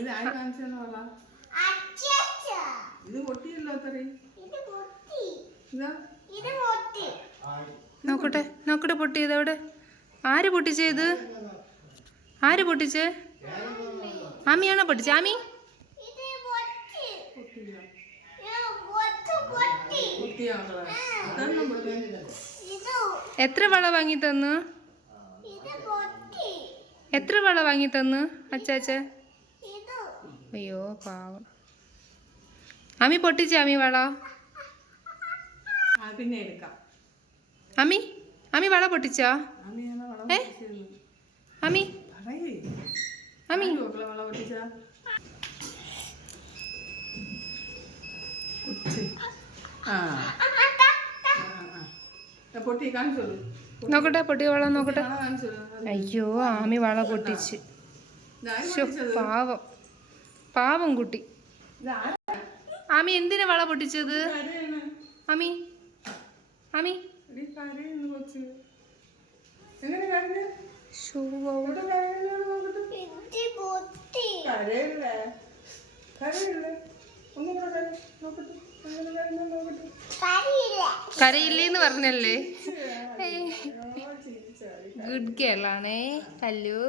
ഇത് ആര് കാണിച്ചെന്ന് പറ. ഇത് പൊട്ടിയല്ലോ അത്രയും. നോക്കട്ടെ നോക്കട്ടെ പൊട്ടിയത് എവിടെ? ആര് പൊട്ടിച്ചത്? ആര് പൊട്ടിച്ചേ? ആമിയാണോ പൊട്ടിച്ചേ? ആമി എത്ര വള വാങ്ങി തന്നു? എത്ര വള വാങ്ങി തന്നു അച്ചാച്ച? അയ്യോ പാവം. ആമി പൊട്ടിച്ച ആമി വള? പിന്നെ എടുക്കാം. ആമി ആമി വള പൊട്ടിച്ചോ? ഏ ആമി ആമി വള പൊട്ടിച്ച പൊട്ടി കാണിച്ചോളൂ. നോക്കട്ടെ പൊട്ടിയ വള നോക്കട്ടെ. അയ്യോ ആമി വള പൊട്ടിച്ച്. പാവം പാവം കുട്ടി. ആമി എന്തിനാ വള പൊട്ടിച്ചത്? ആമി ആമി കരയില്ലേന്ന് പറഞ്ഞല്ലേ? ഗുഡ് ഗേൾ ആണേ കല്ലു.